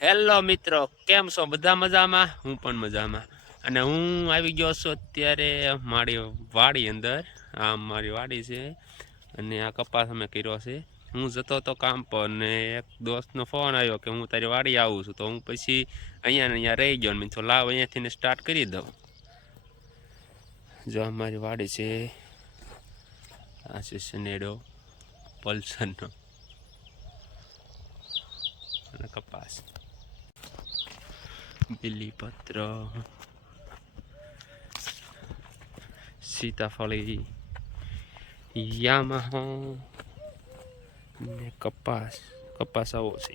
Hello મિત્રો, કેમ છો? બધા મજામાં? હું પણ મજામાં. અને હું આવી ગયો છું અત્યારે મારી વાડી અંદર. આ મારી વાડી છે અને આ કપાસ અમે કર્યો છે. હું જતો હતો કામ પર ને એક દોસ્તનો ફોન આવ્યો કે હું તારી વાડી આવું છું. તો હું પછી અહીંયા અહીંયા રહી ગયો મેં કીધું, લાવ અહીંયાથી સ્ટાર્ટ કરી દઉં. જો આ મારી વાડી છે. આ છે સનેડો પલ્સરનો અને કપાસ. બિલીપત્ર સીતાફળી યામાહ ને કપાસ કપાસ આવો છે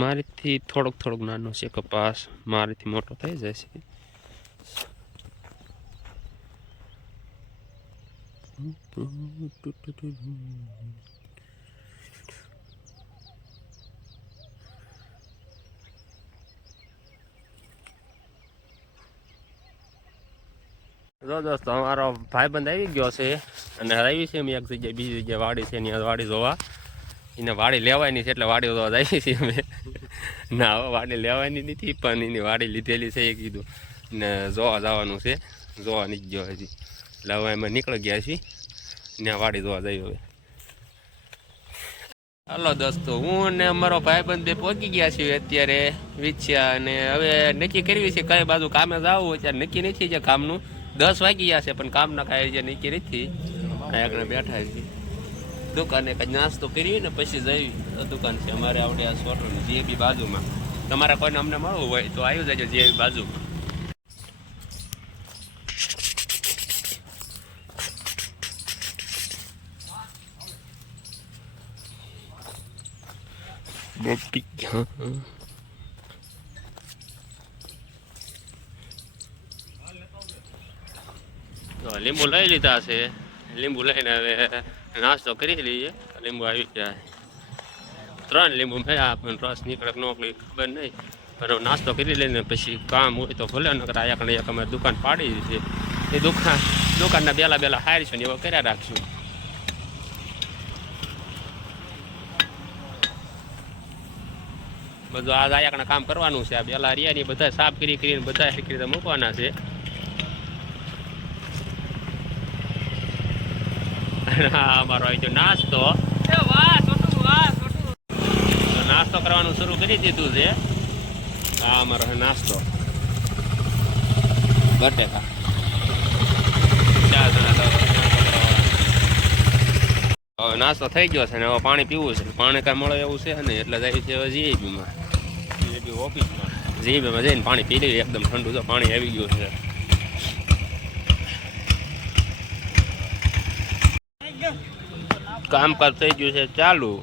મારીથી થોડોક થોડોક નાનો છે કપાસ. મારીથી મોટો થઈ જાય છે. જો દોસ્તો, અમારો ભાઈબંધ આવી ગયો છે અને આવી છે અમે એક જગ્યાએ, બીજી જગ્યાએ વાડી છે ત્યાં વાડી જોવા. એને વાડી લેવાની છે એટલે વાડી જોવા જઈએ છીએ અમે. ના વાડી લેવાની નથી, પણ એની વાડી લીધેલી છે, એ કીધું. ને જોવા જવાનું છે. જોવા નથી ગયો હજી. એટલે હવે અમે નીકળી ગયા છીએ. ને વાડી જોવા જઈએ હવે. હલો દોસ્તો, હું ને અમારો ભાઈબંધ બે પહોંચી ગયા છીએ અત્યારે વિચ્યા અને હવે નક્કી કરવી છે, કઈ બાજુ કામે જવું અત્યારે નક્કી નથી છે કામનું. દસ વાગી ગયા છે, પણ કામના કાંઈ જે નહીં કરી હતી આગળ બેઠા છે દુકાને કંઈ નાસ્તો કરીએ ને પછી જઈ દુકાન છે અમારે આવડે આ જે બી બાજુમાં. તમારે કોઈને અમને મળવું હોય તો આવી જજો જે બી બાજુમાં. બપી તો લીંબુ લઈ લીધા છે. લીંબુ લઈને હવે નાસ્તો કરી લઈએ. લીંબુ આવી ગયા. ત્રણ લીંબુ મેળા પણ રસ નીકળે ન ખબર નહીં. પણ નાસ્તો કરી લઈને પછી કામ હોય તો ભલે, નકર આયા કણે એક અમે દુકાન પાડી છે એ દુકાન, દુકાનના બેલા બેલા હારીશું ને એવા કર્યા રાખશું. બધું આ આયાકણા કામ કરવાનું છે. આ બેલા રહ્યા ને બધા સાફ કરી કરીને, બધા હરખી રીતે મૂકવાના છે અને આ અમારો આવી ગયો નાસ્તો. નાસ્તો કરવાનું શરૂ કરી દીધું છે. આ અમારો નાસ્તો. બટેકા. હવે નાસ્તો થઈ ગયો છે ને હવે પાણી પીવું છે. પાણી કાંઈ મળે એવું છે ને એટલે જાય છે હવે જીએબીમાં. જીએબી ઓફિસમાં. જીએબીમાં જઈને પાણી પી લઈએ એકદમ ઠંડુ તો પાણી આવી ગયું છે. કામકાજ થઈ ગયું છે ચાલુ.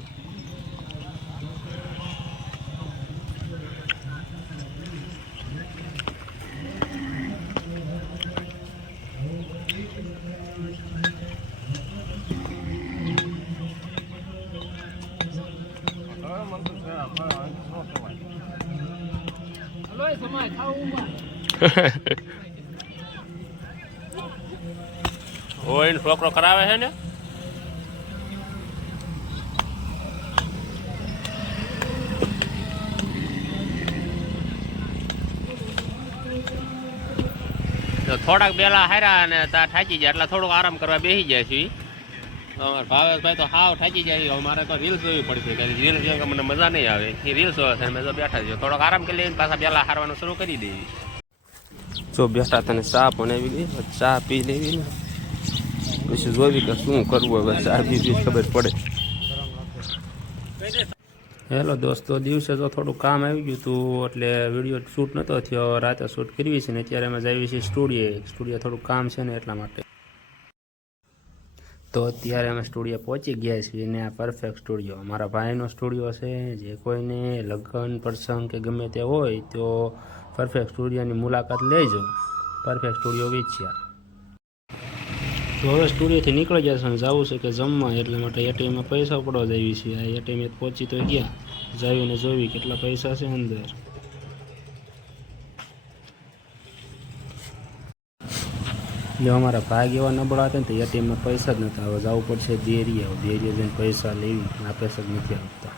ઓય છોકરો કરાવે છે ને? તો થોડાક બેલા હાર્યા અને ત્યાં થાકી ગયા એટલે થોડુંક આરામ કરવા બેસી જાય છે. અમારા ભાવેશભાઈ તો હાવ થાકી જાય. મારે તો રીલ્સ જોવી પડશે કે રીલ્સ જોઈ મને મજા નહીં આવે. એ રીલ્સ હોય છે મેં તો બેઠા છે. થોડોક આરામ કરી લઈને પાછા બેલા હારવાનું શરૂ કરી દેવી જો બેઠા તને ચા બનાવી ગઈ ચા પી લેવી ને. પછી જોવી કે શું કરવું, હવે ચા પી ખબર પડે. હેલો દોસ્તો, દિવસે તો થોડું કામ આવી ગયું હતું એટલે વીડિયો શૂટ નહોતો થયો, રાતે શૂટ કરવી છે ને અત્યારે અમે જઈએ છીએ સ્ટુડિયો સ્ટુડિયો થોડું કામ છે ને એટલા માટે. તો અત્યારે અમે સ્ટુડિયો પહોંચી ગયા છીએ ને આ પરફેક્ટ સ્ટુડિયો મારા ભાઈનો સ્ટુડિયો છે, જે કોઈને લગ્ન, પ્રસંગ કે ગમે તે હોય તો પરફેક્ટ સ્ટુડિયોની મુલાકાત લેજો. પરફેક્ટ સ્ટુડિયો વેચ્યા. તો હવે સ્ટુડિયોથી નીકળી જશે અને જવું છે કે જમવા, એટલા માટે એટીએમમાં પૈસા પડવા જઈએ છીએ આ એટીએમ પહોંચી તો ગયા. જઈને જોવી કેટલા પૈસા છે અંદર. જો અમારા ભાગ એવા નબળા હતા ને તો એટીએમમાં પૈસા જ નહોતા હવે જવું પડશે દેરી હવે દેરીએ જઈને પૈસા લેવી. આપે જ નથી આપતા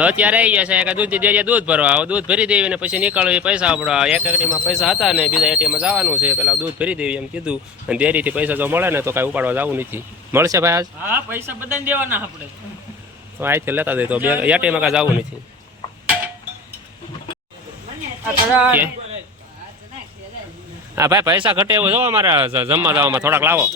તો અત્યારે આવી ગયા છે. કે દૂધ દેજે દૂધ ભરવા. દૂધ ભરી દેવી ને પછી નીકળવી પૈસા આપણા. એક એકડીમાં પૈસા હતા ને બીજા એટીએમમાં જવાનું છે. પેલા દૂધ ભરી દેવી એમ કીધું. અને ડેરીથી પૈસા જો મળે ને તો કાંઈ ઉપાડવા જવું નથી. મળશે ભાઈ આજ? હા પૈસા બધાને દેવાના આપણે તો અહીંથી લેતા દે તો બે એટીએમમાં કાંઈ જવું નથી. હા ભાઈ પૈસા ઘટે એવું જો અમારા જમવા જવામાં થોડાક લાવો.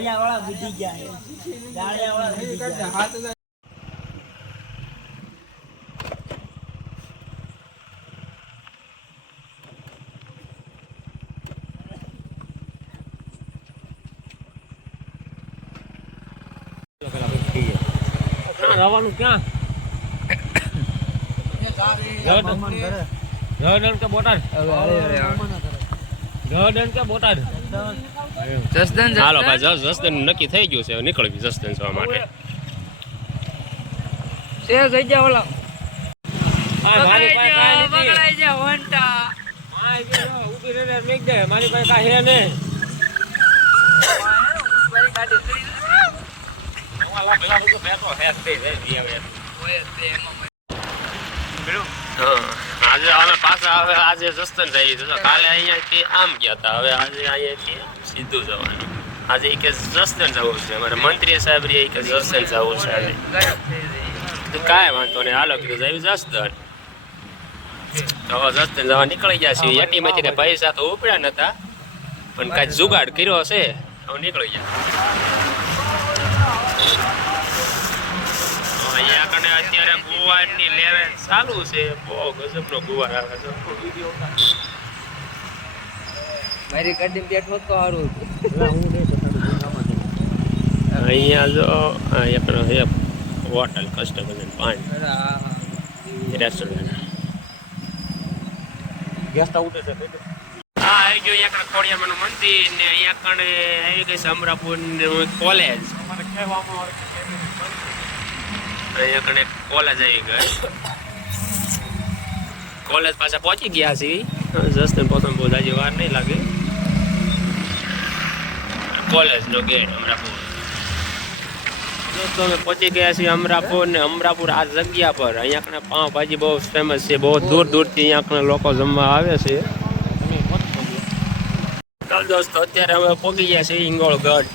ગયા બુજી ગયા રવાનું ક્યાં? જર્ડન કે બોટાદ જર્ડન કે બોટાદ હાલો ભાઈ જસ જસદન નક્કી થઈ ગયું છે હવે નીકળવી જસદન જવા માટે આ મારી પાસે કાંઈ નથી. આ જે દે. મારી પાસે કાંઈ હે નહીં. હા આજે અમે પાછા હવે આજે જસ્તન થઈ તો કાલે અહીંયાથી આમ ગયા હતા. હવે આજે અહીંયાથી સીધું જવાનું. આજે એક કે જસદન જવું છે. અમારે મંત્રી સાહેબ રે ઈ કે જસદન જવું છે આજે. કાંઈ વાંધો નહીં. હાલો, કીધું જઈ જસ્તન હવે જસ્તન જવા નીકળી ગયા છીએ. એટીમાંથી માંથી પૈસા તો ઉપડ્યા નતા. પણ કાંઈ જુગાડ કર્યો હશે? હવે નીકળી ગયા અહીંયા કને અત્યારે ગુવારની લેવે ચાલુ છે. બહુ ગજબનો ગુવાર આવે છે. મારી ગાડી બેઠો તો સારું અહીંયા જો આ હે હોટલ કસ્ટમર પાણી. રેસ્ટોરન્ટ ગેસ્ટ આઉટ છે આવી ગયો અહીંયા કણે ખોડિયારમાંનું મંદિર ને અહીંયા કણે આવી ગઈ છે અમરાપુર કોલેજ અમારે કહેવામાં આવે છે અહીંયા કણે કોલેજ આવી ગઈ. કોલેજ પાછા પહોંચી ગયા છીએ. જસ્તન પહોંચવામાં બહુ જાજી વાર નહીં લાગે. કોલેજનો ગેટ અમરાપુર. દોસ્તો અમે પહોંચી ગયા છીએ અમરાપુર ને અમરાપુર આ જગ્યા પર. અહીંયા કણે પાવભાજી બહુ ફેમસ છે. બહુ દૂર દૂરથી અહીંયા કણે લોકો જમવા આવે છે. દોસ્તો, અત્યારે અમે પહોંચી ગયા છીએ હિંગોળગઢ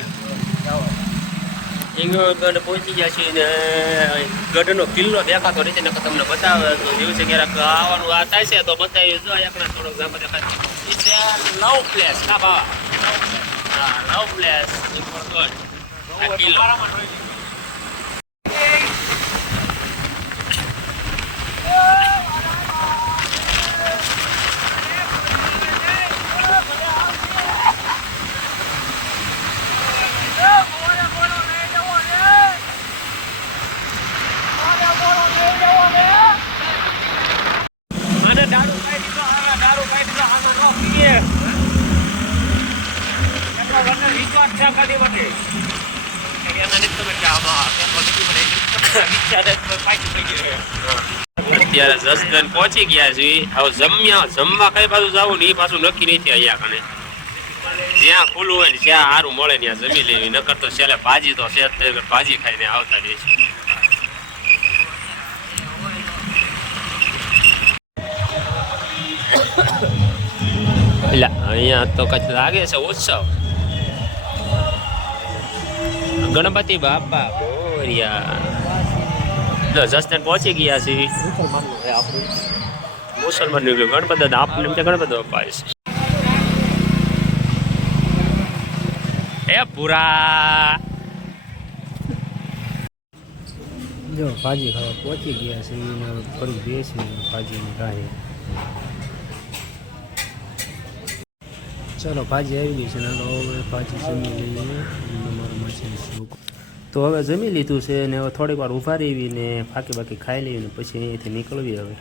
હિંગોળગઢ પહોંચી ગયા છીએ ને ગઢનો કિલ્લો દેખાતો રહે છે ને તમને બતાવે તો જેવું છે ક્યારેક આવવાનું આ થાય છે તો બતાવી જો કણે થોડોક ઝાંખો દેખાય. છે નવ પ્લેસ હા, બાવા. નવ પ્લેસ કિલ્લો અને દારૂ પાઈ દીધો હવે દારૂ પાઈ દીધો આમાં નો પીએ એટલો મને વિશ્વાસ છે કદી મને અત્યારે જસદન પહોંચી ગયા છીએ હવે જમ્યા, જમવા કઈ બાજુ જવું ને એ પાછું નક્કી નથી અહીંયા કણે જ્યાં ખુલ્લું હોય ને જ્યાં સારું મળે ત્યાં જમી લેવી. નકર તો છેલ્લે ભાજી તો છે ભાજી ખાઈને આવતા રહે છે એટલે અહીંયા તો કચ્છ લાગે છે ઉત્સવ. ગણપતિ બાપા બોરિયા જસ્ટન પહોંચી ગયા છીએ મુસલમાનનું ગણપત દાદા આપણને એમ ગણપત બાપા છે. એ પૂરા જો ભાજી ખાવા પહોંચી ગયા છે ફરી બેસી ભાજીની રાહે. ચલો, ભાજી આવી ગઈ છે ને હવે ભાજી જમી લઈએ. તો હવે જમી લીધું છે ને, હવે થોડીક વાર ઊભા રહીને ફાકી બાકી ખાઈ લઈને પછી અહીંયાથી નીકળવી હવે.